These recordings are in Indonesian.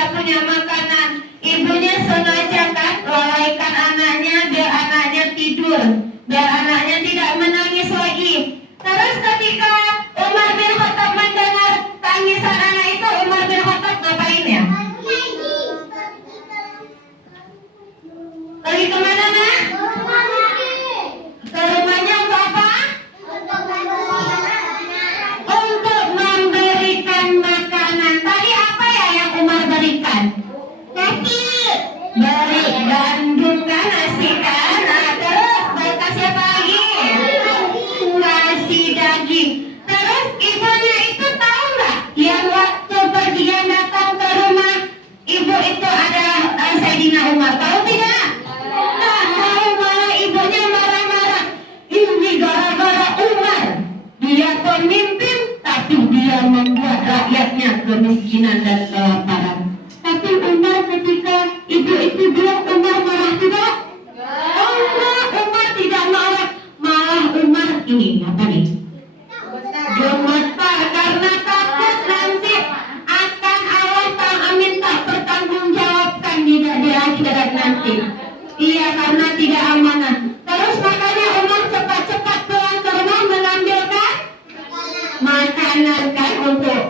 tidak punya makanan. Ibunya sengaja kan lalaikan anaknya biar anaknya tidur, biar anaknya tidak menangis lagi. Terus ketika Umar bin Khattab mendengar tangisan anak itu, Umar bin Khattab ngapain ya? Pergi kemana, Mak? Ke rumahnya untuk apa? Untuk memberikan makanan. Tadi apa ya yang Umar berikan? Nasi. Beri gandum kan, nasi kan. Nah, terus kasih apa lagi? Kasih daging. Terus ibunya itu tahu nggak? Yang waktu pergian datang ke rumah ibu itu ada Sayyidina Umar. Tahu tidak? Nggak tahu, malah ibunya marah-marah. Ini gara-gara Umar. Dia pemimpin, tapi dia membuat rakyatnya kemiskinan dan kelaparan. Tapi Umar ketika ibu itu bilang Umar marah tidak? Oh enggak, Umar tidak marah. Malah Umar ini apa nih? Gemetar karena takut nanti akan Allah minta pertanggungjawabkan di akhirat nanti. Iya, karena tidak amanah. Terus makanya Umar cepat-cepat pulang ke rumah mengambilkan makanan kan untuk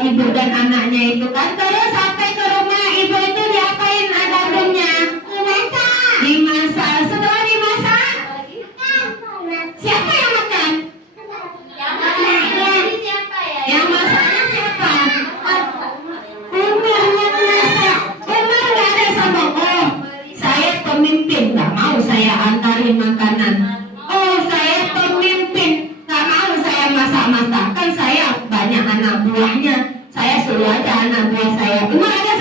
ibu dan anaknya itu kan. Terus sampai ke rumah ibu itu diapain gandumnya? Dimasak. Setelah dimasak, siapa yang makan? Yang masaknya siapa? Umar yang masak. Umar nggak ada sama, oh saya pemimpin, nggak mau saya antarin makanan. Oh saya pemimpin, nggak mau saya masak-masak. Kan saya banyak anak buahnya, saya suruh aja anak buah saya. Umar ada